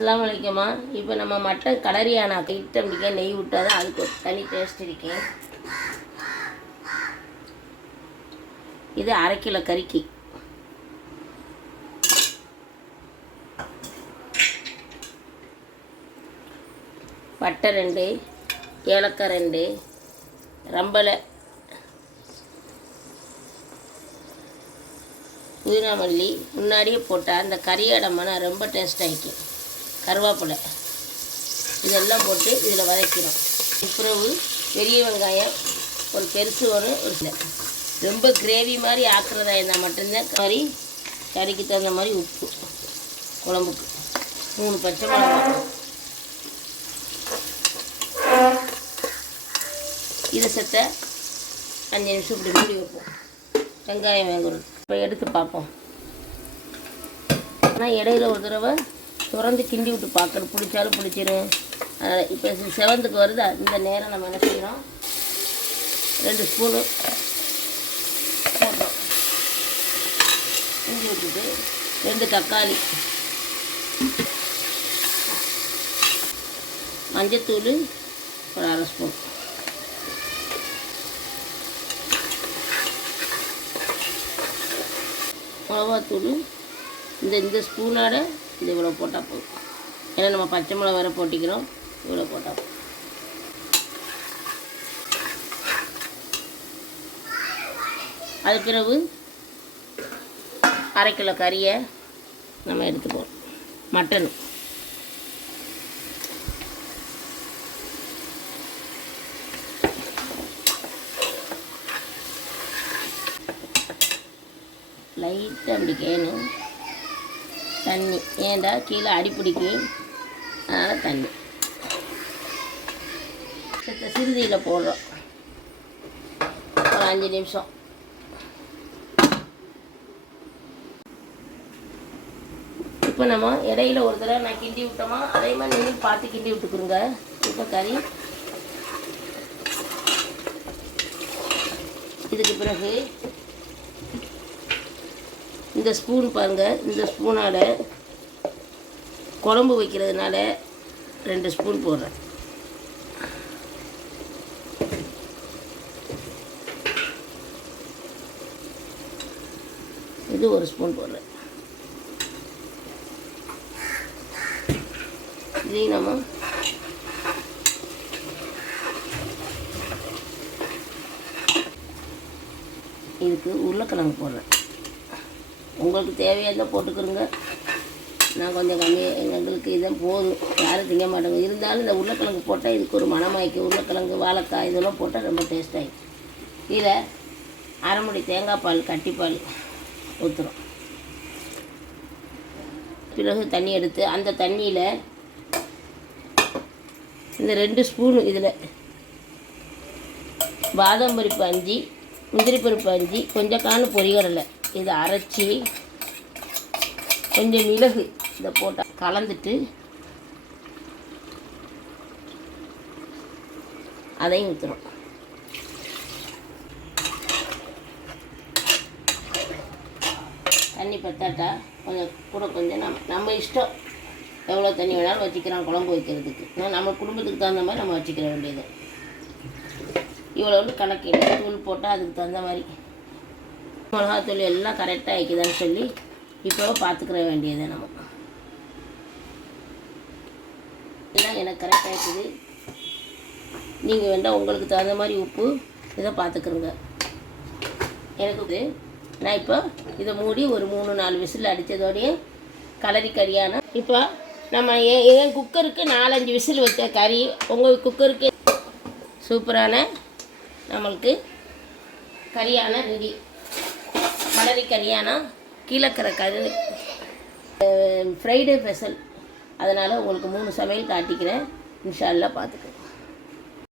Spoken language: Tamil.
அஸ்ஸலாமு அலைக்கும்மா. இப்போ நம்ம மட்டன் கலரியான ஐட்டம் நெய் விட்டால் தான் அதுக்கு ஒரு தனி டேஸ்ட் இருக்கு. இது 1/2 கிலோ கறிக்கு பட்டை 2, ஏலக்காய் 2, ரம்பலை, புதினா மல்லி முன்னாடியே போட்டால் அந்த கறியோட மனம் ரொம்ப டேஸ்ட் ஆகிக்கும். கருவேப்பிலை இதெல்லாம் போட்டு இதில் வதக்கிறோம். பிறகு பெரிய வெங்காயம் ஒரு பெருசு ஒரு சில ரொம்ப கிரேவி மாதிரி ஆக்குறதா இருந்தால் மட்டும்தான் மாதிரி கறிக்கு தகுந்த மாதிரி உப்பு, குழம்புக்கு 3 பச்சை மிளகாய் இதை சேர்த்த 5 நிமிஷம் இப்படி மூடி வைப்போம். வெங்காயம் வேங்குறது இப்போ எடுத்து பார்ப்போம். ஆனால் இடையில ஒரு தடவை திறந்து கிண்டி விட்டு பார்க்கணும், பிடிச்சாலும் பிடிச்சிடும். இப்போ செவந்துக்கு வருது. இந்த நேரம் நம்ம என்ன செய்யணும், 2 ஸ்பூனு போட்டோம், கிண்டி விட்டுட்டு 2 தக்காளி, மஞ்சத்தூள் ஒரு 1/2 ஸ்பூன், மிளகாத்தூள் இந்த ஸ்பூனோட இது இவ்வளோ போட்டால் போதும். ஏன்னா நம்ம பச்சை மிளகா வேறு போட்டிக்கிறோம். இவ்வளோ போட்டால் போதும். அது பிறகு 1/2 கிலோ கறியை நம்ம எடுத்துப்போம். மட்டன் லைட்டாக அப்படி கேணும். தண்ணி ஏண்டா கீழே அடிப்பிடிக்கும், அதனால் தண்ணி சிறுதியில் போடுறோம். ஒரு 5 நிமிஷம். இப்போ நம்ம இடையில ஒரு தடவை நான் கிண்டி விட்டோமா, அதே மாதிரி நீங்கள் பார்த்து கிண்டி விட்டுக்குருங்க. இப்போ கறி இதுக்கு பிறகு இந்த ஸ்பூன் பாருங்கள், இந்த ஸ்பூனோட குழம்பு வைக்கிறதுனால 2 ஸ்பூன் போடுறேன். இது 1 ஸ்பூன் போடுறேன். இதையும் நம்ம இதுக்கு உருளைக்கிழங்கு போடுறேன். உங்களுக்கு தேவையாக போட்டுக்கிறோங்க. நான் கொஞ்சம் எங்களுக்கு இதான் போதும், யாரும் திங்க மாட்டாங்க. இருந்தாலும் இந்த உருளைக்கிழங்கு போட்டால் இதுக்கு ஒரு மணமாய்க்கு. உருளைக்கிழங்கு, வாழைக்காய் இதெல்லாம் போட்டால் ரொம்ப டேஸ்ட்டாகி. இதில் 1/2 மூடி தேங்காய் பால், கட்டிப்பால் ஊற்றுறோம். பிறகு தண்ணி எடுத்து அந்த தண்ணியில் இந்த 2 ஸ்பூனு இதில் பாதாம் பருப்பு 5, முந்திரி பருப்பு 5, கொஞ்சம் காணு பொரிகடலை இதை அரைச்சி கொஞ்சம் மிளகு இதை போட்டால் கலந்துட்டு அதையும் ஊற்றுறோம். தண்ணி பத்தாட்டா கொஞ்சம் கூட கொஞ்சம் நம்ம இஷ்டம் எவ்வளோ தண்ணி வேணாலும் வச்சுக்கிறோம் குழம்பு வைக்கிறதுக்கு. நம்ம குடும்பத்துக்கு தகுந்த மாதிரி நம்ம வச்சுக்கிற வேண்டியது. இவ்வளோ கணக்கு தூள் போட்டால் அதுக்கு தகுந்த மாதிரி மிளகாத்தூள் எல்லாம் கரெக்டாக ஆகிக்குதான்னு சொல்லி இப்போ பார்த்துக்கிற வேண்டியது. நம்ம எல்லாம் எனக்கு கரெக்டாக இருக்குது. நீங்கள் வேண்டாம் உங்களுக்கு தகுந்த மாதிரி உப்பு இதை பார்த்துக்கிறோங்க. எனக்கு நான் இப்போ இதை மூடி ஒரு 3-4 விசில் அடித்ததோடைய கறியான இப்போ நம்ம என் குக்கருக்கு 4-5 விசில் வச்ச கறி உங்கள் குக்கருக்கு சூப்பரான நம்மளுக்கு கறியான ரெடி. கறியானா கீழக்கரை கறி ஃப்ரைடே ஸ்பெஷல். அதனால் உங்களுக்கு 3 சமையல் காட்டிக்கிறேன். இன்ஷா அல்லாஹ் பார்த்துக்கிறேன்.